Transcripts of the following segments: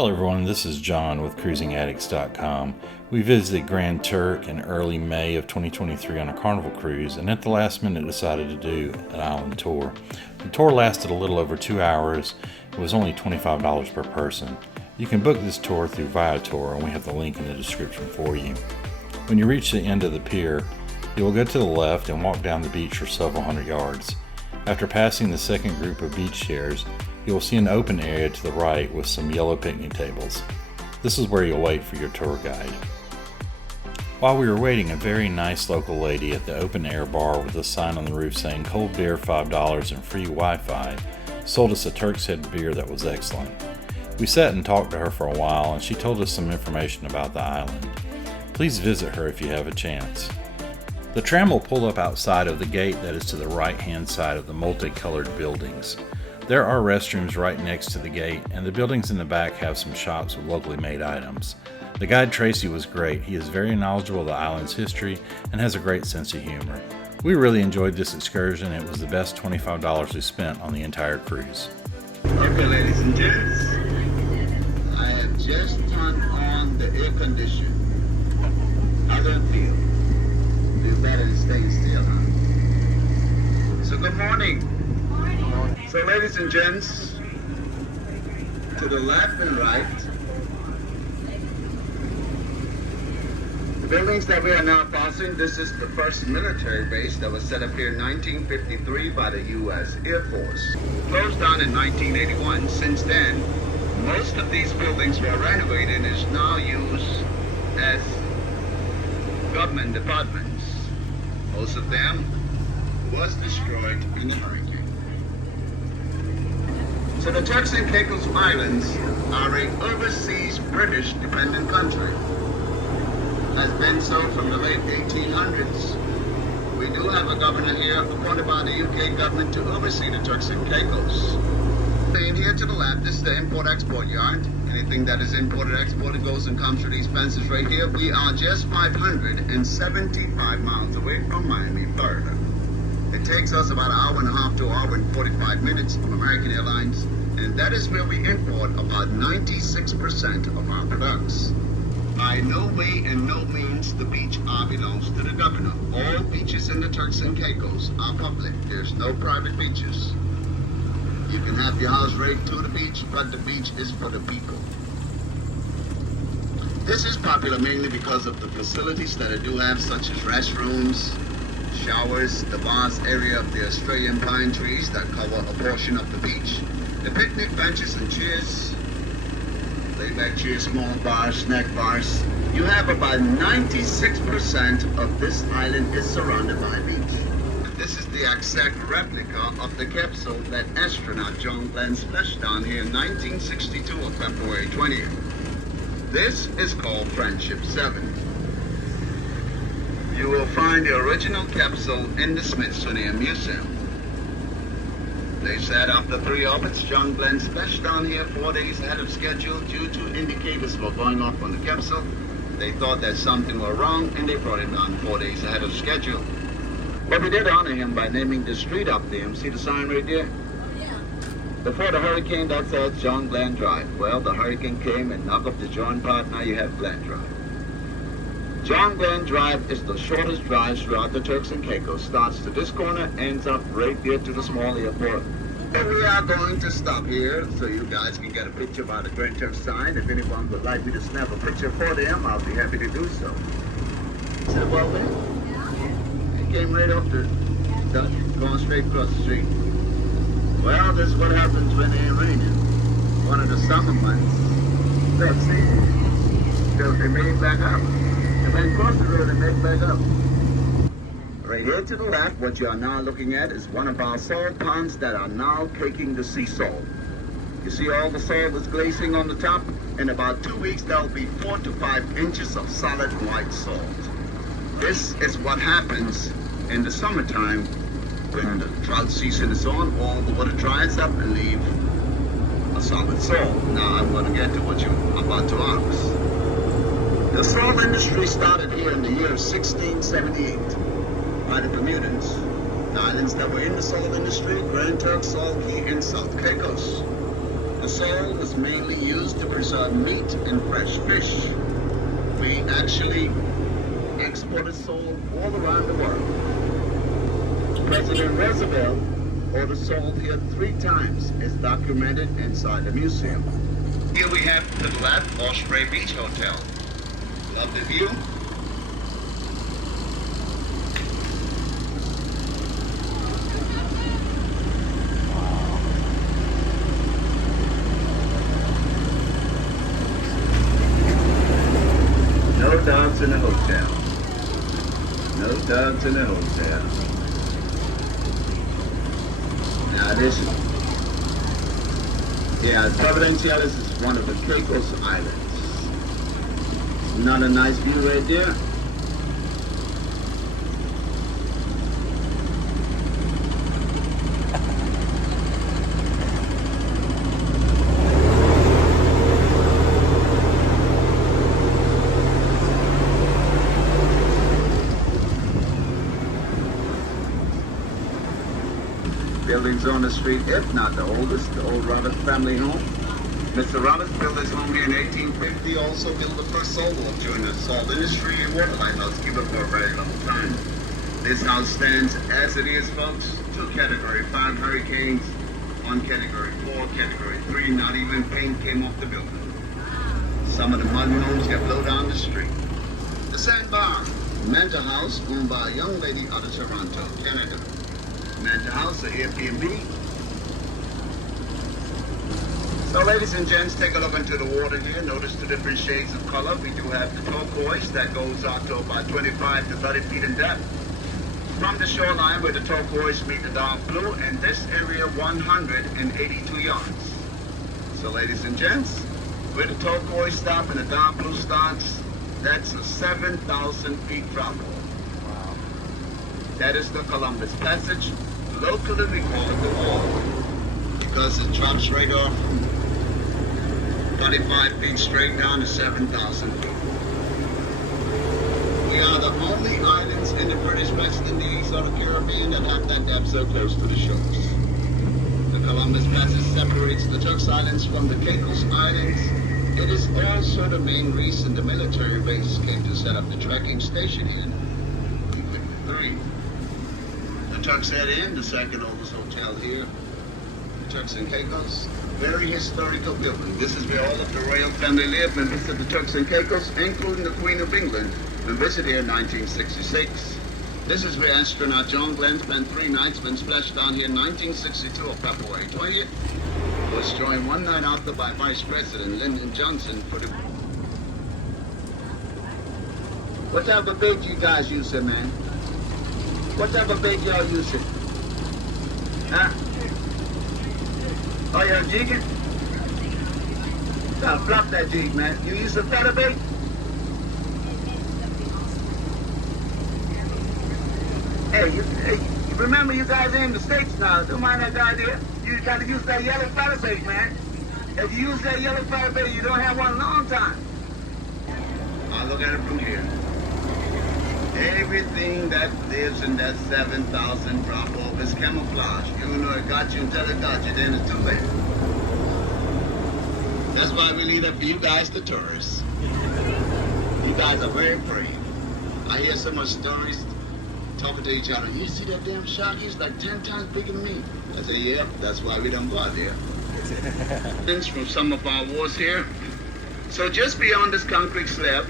Hello everyone, this is John with CruisingAddicts.com. We visited Grand Turk in early May of 2023 on a Carnival cruise, and at the last minute decided to do an island tour. The tour lasted a little over 2 hours. It was only $25 per person. You can book this tour through Viator, and we have the link in the description for you. When you reach the end of the pier, you will go to the left and walk down the beach for several hundred yards. After passing the second group of beach chairs, you will see an open area to the right with some yellow picnic tables. This is where you'll wait for your tour guide. While we were waiting, a very nice local lady at the open air bar with a sign on the roof saying cold beer $5 and free Wi-Fi sold us a Turk's Head beer that was excellent. We sat and talked to her for a while, and she told us some information about the island. Please visit her if you have a chance. The tram will pull up outside of the gate that is to the right hand side of the multicolored buildings. There are restrooms right next to the gate, and the buildings in the back have some shops with locally made items. The guide Tracy was great. He is very knowledgeable of the island's history and has a great sense of humor. We really enjoyed this excursion. It was the best $25 we spent on the entire cruise. Okay, ladies and gents, I have just turned on the air conditioner. How does it feel? Feels better than staying still, huh? So good morning. So ladies and gents, to the left and right, the buildings that we are now passing, this is the first military base that was set up here in 1953 by the U.S. Air Force. Closed down in 1981. Since then, most of these buildings were renovated and is now used as government departments. Most of them was destroyed in the hurricane. So the Turks and Caicos Islands are an overseas British dependent country. Has been so from the late 1800s. We do have a governor here appointed by the UK government to oversee the Turks and Caicos. And here to the left, this is the import-export yard. Anything that is imported, exported goes and comes through these fences right here. We are just 575 miles away from Miami, Florida. It takes us about an hour and a half to an hour and 45 minutes from American Airlines, and that is where we import about 96% of our products. By no way and no means the beach belongs to the governor. All beaches in the Turks and Caicos are public. There's no private beaches. You can have your house right to the beach, but the beach is for the people. This is popular mainly because of the facilities that it do have, such as restrooms, showers, the vast area of the Australian pine trees that cover a portion of the beach, the picnic benches and chairs, layback chairs, small bars, snack bars. You have about 96% of this island is surrounded by beach. This is the exact replica of the capsule that astronaut John Glenn splashed down here in 1962 on February 20th. This is called Friendship 7. You will find the original capsule in the Smithsonian Museum. They said after 3 orbits, John Glenn splashed down here 4 days ahead of schedule due to indicators were going off on the capsule. They thought that something was wrong and they brought it down 4 days ahead of schedule. But we did honor him by naming the street up there. See the sign right there? Yeah. Before the hurricane, that said John Glenn Drive. Well, the hurricane came and knocked off the joint part. Now you have Glenn Drive. John Glenn Drive is the shortest drive throughout the Turks and Caicos. Starts to this corner, ends up right there to the small airport. And we are going to stop here so you guys can get a picture by the Grand Turk sign. If anyone would like me to snap a picture for them, I'll be happy to do so. See the ball there? It came right off the duck, going straight across the street. Well, this is what happens when it ain't raining. One of the summer months. Look, see? They made back up. They went across the road and made back up. Right here to the left, what you are now looking at is one of our salt ponds that are now caking the sea salt. You see all the salt is glazing on the top? In about 2 weeks, there will be 4 to 5 inches of solid white salt. This is what happens in the summertime when the drought season is on. All the water dries up and leave a solid salt. Now I'm going to get to what you're about to ask. The salt industry started here in the year of 1678 by the Bermudans. The islands that were in the salt industry, Grand Turk, Salt Key, and South Caicos. The salt was mainly used to preserved meat and fresh fish. We actually exported salt all around the world. President Roosevelt ordered salt here 3 times. It's documented inside the museum. Here we have the Flat Osprey Beach Hotel. Love the view. No dogs in the hotel. No dogs in the hotel. Now this Providencial, this is one of the Caicos Islands. Not a nice view right there? Buildings on the street, if not the oldest, the old Roberts family home. Mr. Roberts built his home here in 1850, also built the first salt wall during the salt industry and water lighthouse, keep it for a very long time. This house stands as it is, folks. 2 category 5 hurricanes, 1 category 4, category 3, not even paint came off the building. Some of the modern homes get blown down the street. The Sandbar, Manta House, owned by a young lady out of Toronto, Canada. Manta House, the Airbnb. So ladies and gents, take a look into the water here. Notice the different shades of color. We do have the turquoise that goes out to about 25 to 30 feet in depth. From the shoreline where the turquoise meet the dark blue, and this area 182 yards. So ladies and gents, where the turquoise stop and the dark blue starts, that's a 7,000 feet drop off. Wow. That is the Columbus Passage. Locally we call it the wall because it drops right off 25 feet straight down to 7,000 feet. We are the only islands in the British West Indies or the Caribbean that have that depth so close to the shores. The Columbus Passage separates the Turks Islands from the Caicos Islands. It is also the main reason the military base came to set up the tracking station in 1953. The Turks Head Inn, the second oldest hotel here, the Turks and Caicos. Very historical building. This is where all of the royal family lived and visited the Turks and Caicos, including the Queen of England, and visited here in 1966. This is where astronaut John Glenn spent 3 nights when splashed down here in 1962 on February 20th. Was joined one night after by Vice President Lyndon Johnson for the... What type of bait you guys using, man? What type of bait y'all using? Huh? Oh, you're jigging? Now, flop that jig, man. You use a feather bait? Hey, remember you guys are in the States now. Don't mind that guy there. You gotta use that yellow feather bait, man. If you use that yellow feather bait, you don't have one in a long time. I'll look at it from here. Everything that lives in that 7,000 drop off is camouflage. You know it got you until it got you, then it's too late. That's why we leave it for you guys, the tourists. You guys are very brave. I hear so much stories talking to each other. You see that damn shark? He's like 10 times bigger than me. I say, yeah, that's why we don't go out there. From some of our wars here. So just beyond this concrete slab,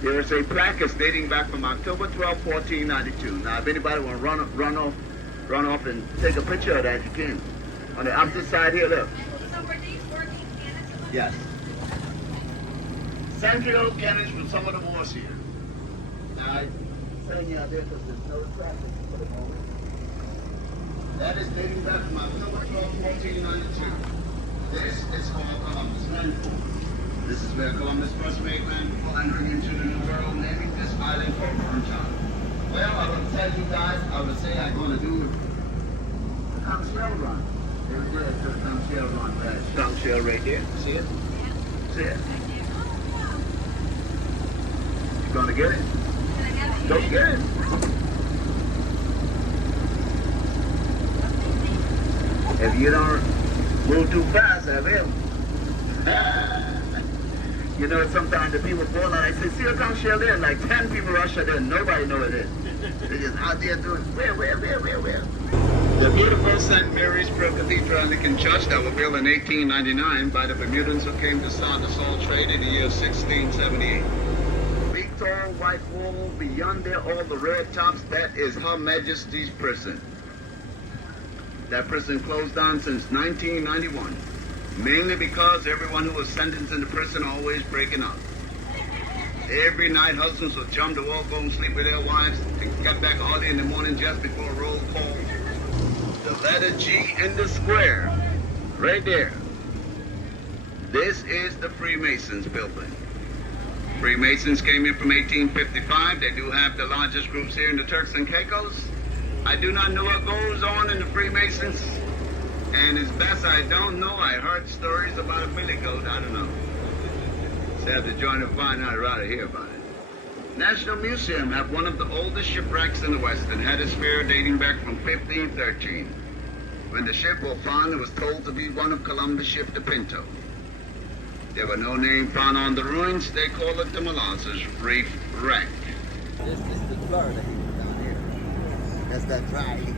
there is a plaque dating back from October 12, 1492. Now, if anybody want to run off and take a picture of that, you can. On the opposite side here, look. So were these working cannons? Yes. Central cannons from some of the wars here. Now, I'm saying you out there because there's no traffic for the moment. That is dating back from October 12, 1492. This is called Columbus Landfall. This is where Columbus first made landfall entering into the New World, naming this island for Town. Well, I will tell you guys, I would say I'm going to do a conch shell run. There's a conch shell run, right? Conch shell right there. See it? See it? You going to get it? Go get it. If you don't move too fast, I will. You know, sometimes the people fall out, I say, see, come shell there, like 10 people rush her there, nobody know it is. They're just out there doing, where? The beautiful St. Mary's Pro Cathedral Anglican Church that was built in 1899 by the Bermudans who came to start the salt trade in the year 1678. Big tall white wall, beyond there all the red tops, that is Her Majesty's prison. That prison closed down since 1991. Mainly because everyone who was sentenced into prison always breaking up. Every night husbands would jump the wall, go and sleep with their wives, and get back early in the morning just before roll call. The letter G in the square, right there. This is the Freemasons building. Freemasons came in from 1855. They do have the largest groups here in the Turks and Caicos. I do not know what goes on in the Freemasons. And as best I don't know, I heard stories about a billy goat. I don't know. So I have to join and find out. I'd rather hear about it. National Museum have one of the oldest shipwrecks in the West and had a sphere dating back from 1513. When the ship was found, it was told to be one of Columbus' ship, the Pinto. There were no name found on the ruins. They call it the Molasses Reef Wreck. This is the Florida heat down here. That's that dry heat.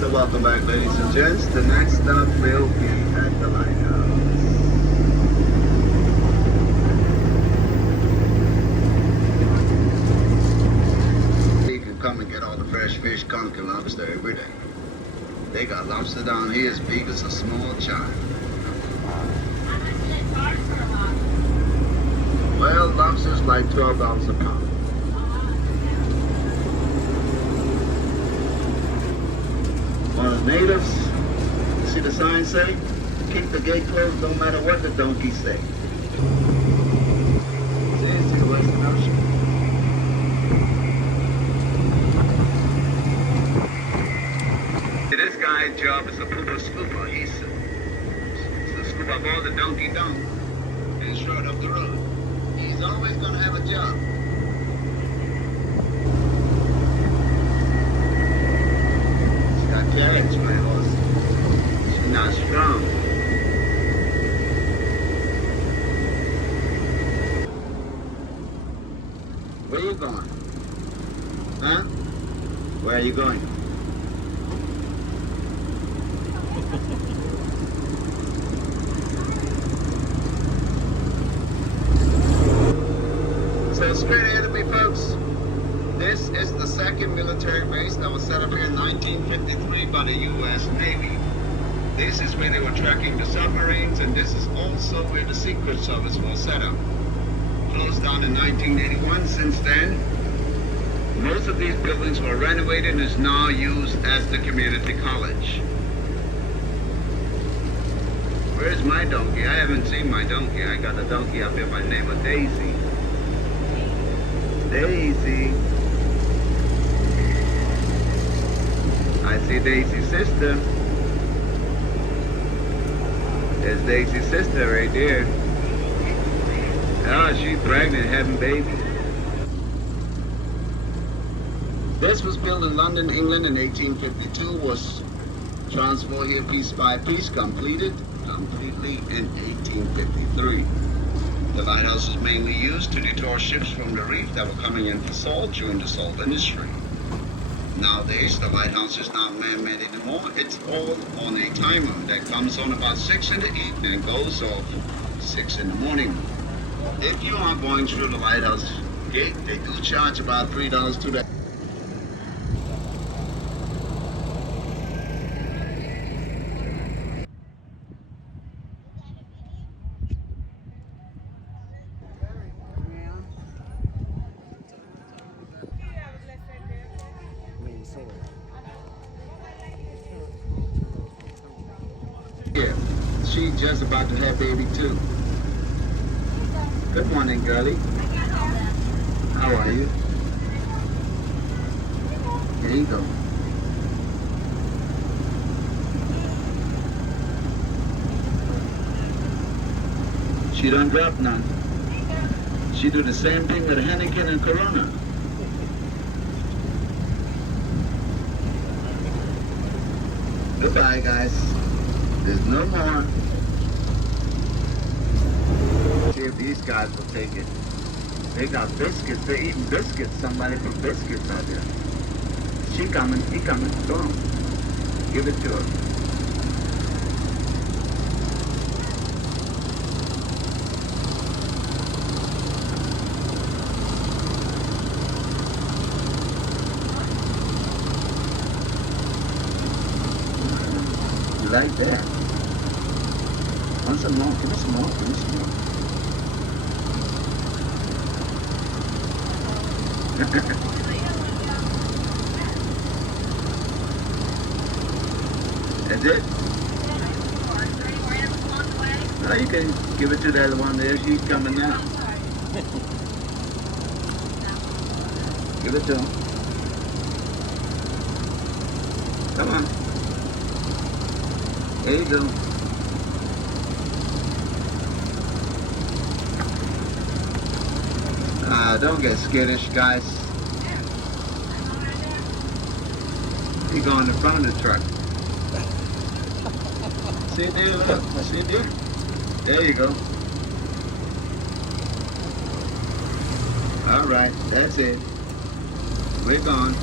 So welcome back, ladies and gents. The next stop will be at the Lighthouse. You can come and get all the fresh fish, conch, and lobster every day. They got lobster down here as big as a small child. Well, lobster's like $12 a pound. On the natives, see the sign say, keep the gate closed no matter what the donkeys say. See the Western Ocean. This guy's job is a pooper scooper. He's to scoop up all the donkey dung and throw it up the road. He's always going to have a job. Carrots, my horse. She's not strong. Where you going? Huh? Where are you going? So straight ahead of me, folks. This is the second military base that was set up here in 1953 by the U.S. Navy. This is where they were tracking the submarines, and this is also where the Secret Service was set up. Closed down in 1981. Since then, most of these buildings were renovated and is now used as the community college. Where's my donkey? I haven't seen my donkey. I got a donkey up here by the name of Daisy. Daisy. I see Daisy's sister. There's Daisy's sister right there. Oh, she's pregnant, having babies. This was built in London, England in 1852, was transferred here piece by piece, completed completely in 1853. The lighthouse is mainly used to deter ships from the reef that were coming in for salt during the salt industry. Nowadays, the lighthouse is not man-made anymore. It's all on a timer that comes on about 6 in the evening and goes off 6 in the morning. If you are going through the lighthouse gate, they do charge about $3 to that. Yeah, she's just about to have baby too. Good morning, girlie. How are you? There you go. She don't drop none. She do the same thing with Heineken and Corona. Goodbye, guys. There's no more. See if these guys will take it. They got biscuits. They're eating biscuits. Somebody put biscuits out there. She coming. He coming. Go on. Give it to her. You like that? Want some more? Give me some more. Give me some more. That's it? No, you can give it to the other one there. She's coming now. Give it to him. Come on. There you go. Don't get skittish, guys. You go in the front of the truck. See there, look. See there? There you go. All right, that's it. We're gone.